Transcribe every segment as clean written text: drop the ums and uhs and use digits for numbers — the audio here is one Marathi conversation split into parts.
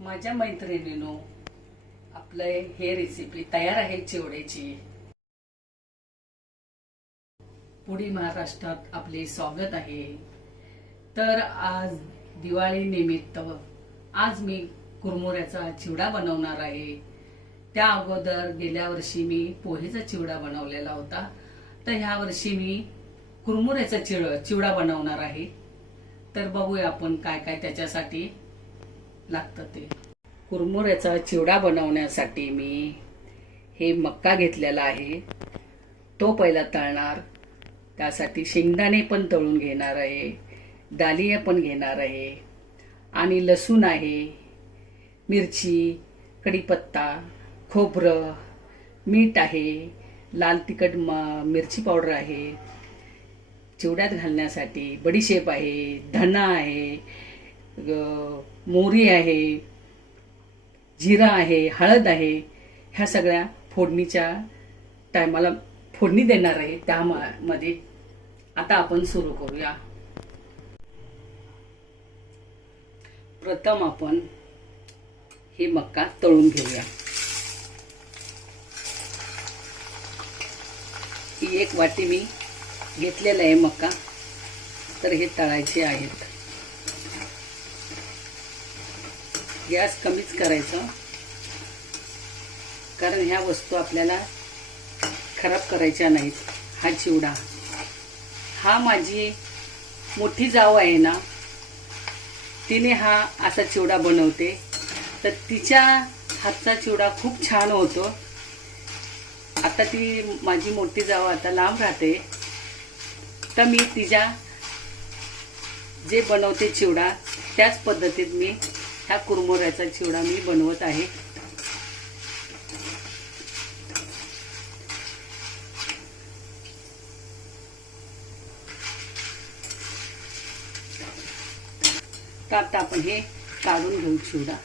माझ्या मैत्रिणींनो, आपले हे रेसिपी तयार आहे चिवड्याची। पुडी महाराष्ट्रात आपले स्वागत आहे। तर आज दिवाळी निमित्त आज मी कुरमुऱ्याचा चिवडा बनवणार आहे। त्या अगोदर गेल्या वर्षी मी पोहेचा चिवडा बनवलेला होता, तर ह्या वर्षी मी कुरमुऱ्याचा चिवडा बनवणार आहे। तर बघूया आपण काय काय त्याच्यासाठी लागतं ते। कुरमुऱ्याचा चिवडा बनवण्यासाठी मी हे मक्का घेतलेला आहे, तो पहिला तळणार। त्यासाठी शेंगदाणे पण तळून घेणार आहे, दालिया पण घेणार आहे, आणि लसूण आहे, मिरची, कढीपत्ता, खोबरं, मीठ आहे, लाल तिखट मिरची पावडर आहे, चिवड्यात घालण्यासाठी बडीशेप आहे, धना आहे, मोहरी आहे, जिरा आहे, हळद आहे। ह्या सगळ्या फोडणीच्या टायमाला फोडणी देणार आहे त्यामध्ये। आता आपण सुरू करूया। प्रथम आपण हे मक्का तळून घेऊया। ही एक वाटी मी घेतलेला आहे मक्का, तर हे तळायचे आहेत। गॅस कमीच करायचा, कारण ह्या वस्तू आपल्याला खराब करायच्या नाहीत। हा चिवडा हा माझी मोठी जाऊ आहे ना, तिने हा असा चिवडा बनवते, तर तिच्या हातचा चिवडा खूप छान होतो। आता ती माझी मोठी जाऊ आता लांब राहते, तर मी तिच्या जे बनवते चिवडा त्याच पद्धतीत मी ह्या कुरमुऱ्याचा चिवडा मी बनवत आहे। तर आता आपण हे काढून घेऊ चिवडा।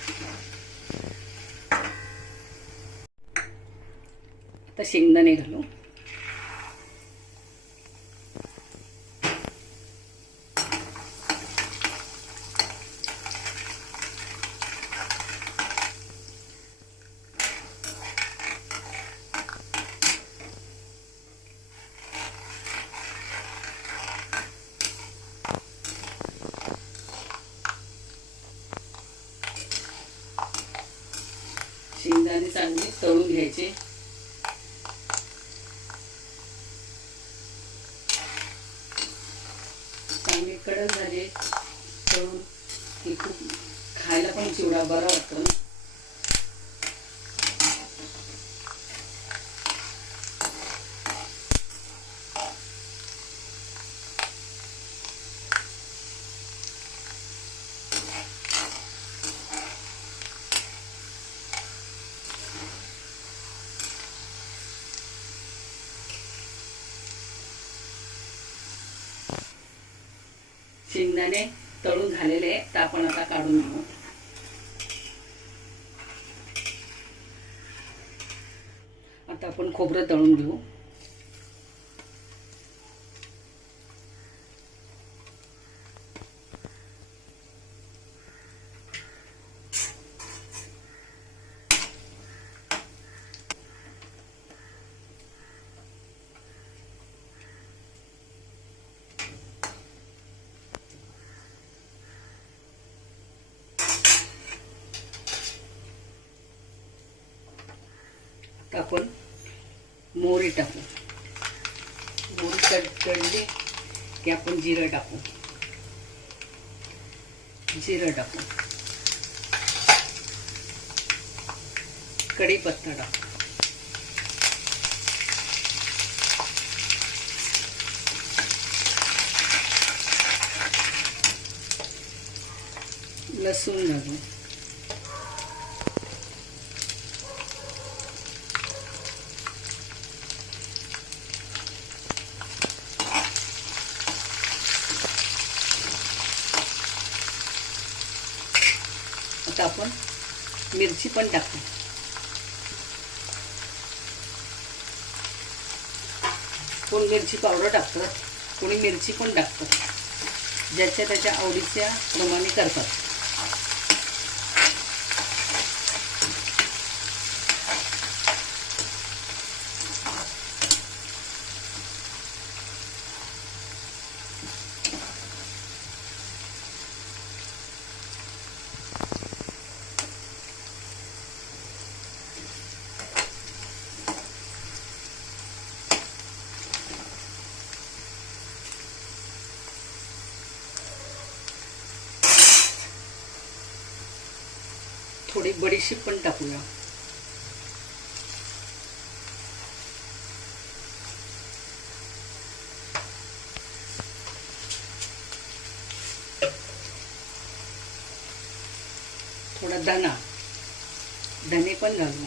आता शेंगदाणे घालू। शेंगदाणे चांगले तळून घ्यायचे। चांगले कडक झाले तळून की खूप खायला पण चिवडा बरा वाटतो। शेंगदाणे तळून झालेले तर आपण आता काढून घेऊ। आता आपण खोबरं तळून घेऊ। आपण मोहरी टाकू। मोहरी तळली की आपण जिरं टाकू। जिरं टाकू, कढीपत्ता टाकू, लसूण घालू, आता आपण मिरची पण टाकू। कोण मिरची पावडर टाकतं, कोणी मिरची पण टाकतं, ज्याच्या त्याच्या आवडीच्या प्रमाणे करतात। थोडी बडीशेप पण टाकूया. थोडा धने पण घालू.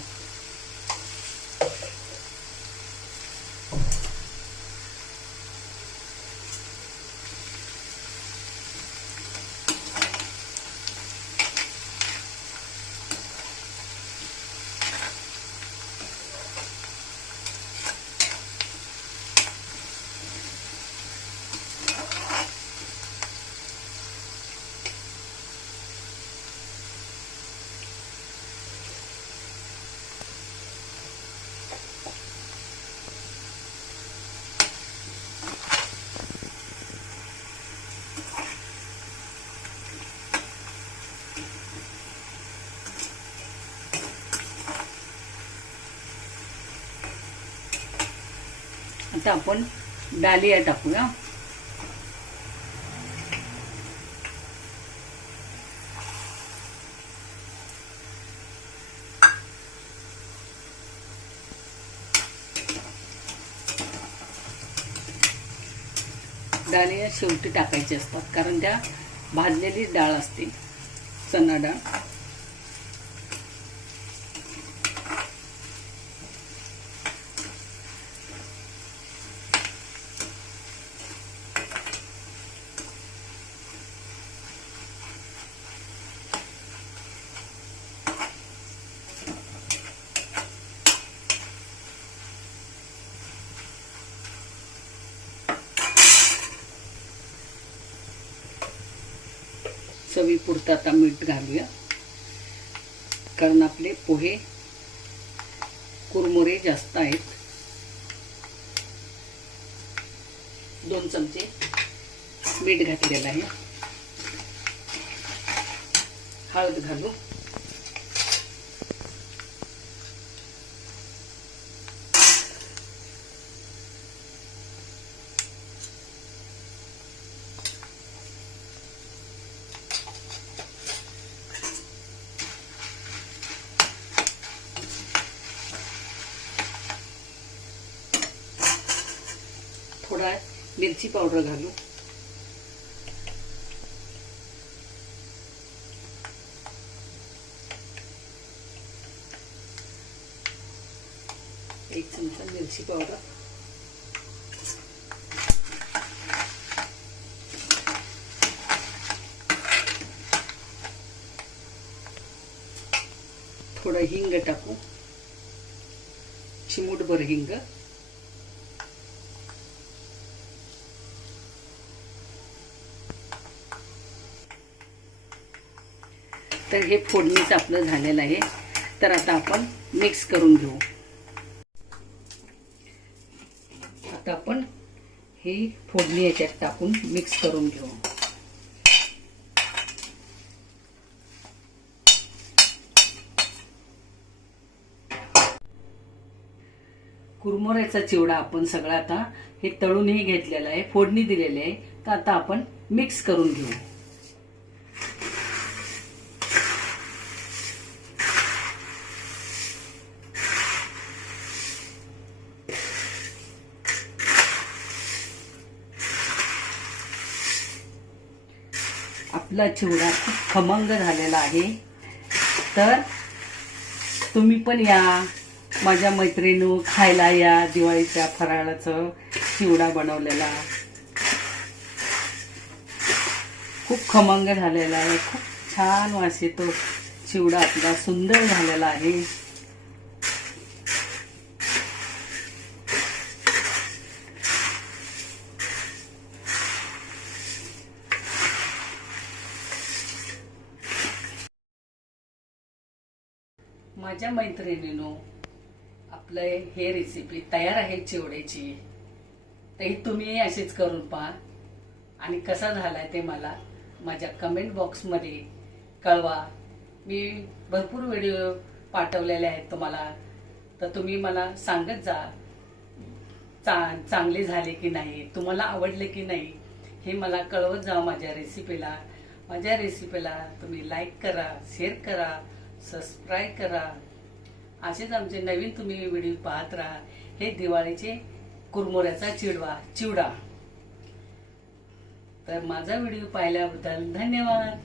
आता आपण डालिया टाकूया. डालिया शेवटी टाकायचे असतात कारण त्या भाजलेली डाळ असते, चणा डाळ. चवीपुरतं आता मीठ घालूया कारण आपले पोहे कुरमुरे जास्त आहेत. 2 चमचे मीठ घातलेलं आहे. हळद घालू. थोडा मिरची पावडर घालू. एक चमचा मिरची पावडर. थोडा हिंग टाकू. चिमूटभर हिंग. तर हे फोडणीचं आपलं झालेलं आहे. तर आता आपण मिक्स करून घेऊ. आता आपण ही फोडणी याच्यात टाकून मिक्स करून घेऊ. कुरमुऱ्याचा चिवडा आपण सगळा आता हे तळूनही घेतलेला आहे, फोडणी दिलेली आहे. तर आता आपण मिक्स करून घेऊ. आपला चिवडा खूप खमंग झालेला आहे. तर तुम्ही पण या, माझ्या मैत्रिणी खायला या. दिवाळीच्या फराळाचं चिवडा बनवलेला खूप खमंग झालेला आहे. खूप छान वास येतो. चिवडा आपला सुंदर झालेला आहे. माझ्या मैत्रिणींनो, आपलं हे रेसिपी तयार आहे चिवड्याची. तर ही तुम्ही अशीच करून पहा आणि कसा झालाय ते मला माझ्या कमेंट बॉक्समध्ये कळवा. मी भरपूर व्हिडिओ पाठवलेले आहेत तुम्हाला, तर तुम्ही मला सांगत जा चांगले झाले की नाही, तुम्हाला आवडले की नाही हे मला कळवत जा. माझ्या रेसिपीला तुम्ही लाईक करा, शेअर करा, सबस्क्राईब करा। असेच आमचे नवीन तुम्ही व्हिडिओ पाहत राहा। हे दिवाळीचे कुरमुऱ्याचा चिवडा। तर माझा व्हिडिओ पाहिल्याबद्दल धन्यवाद।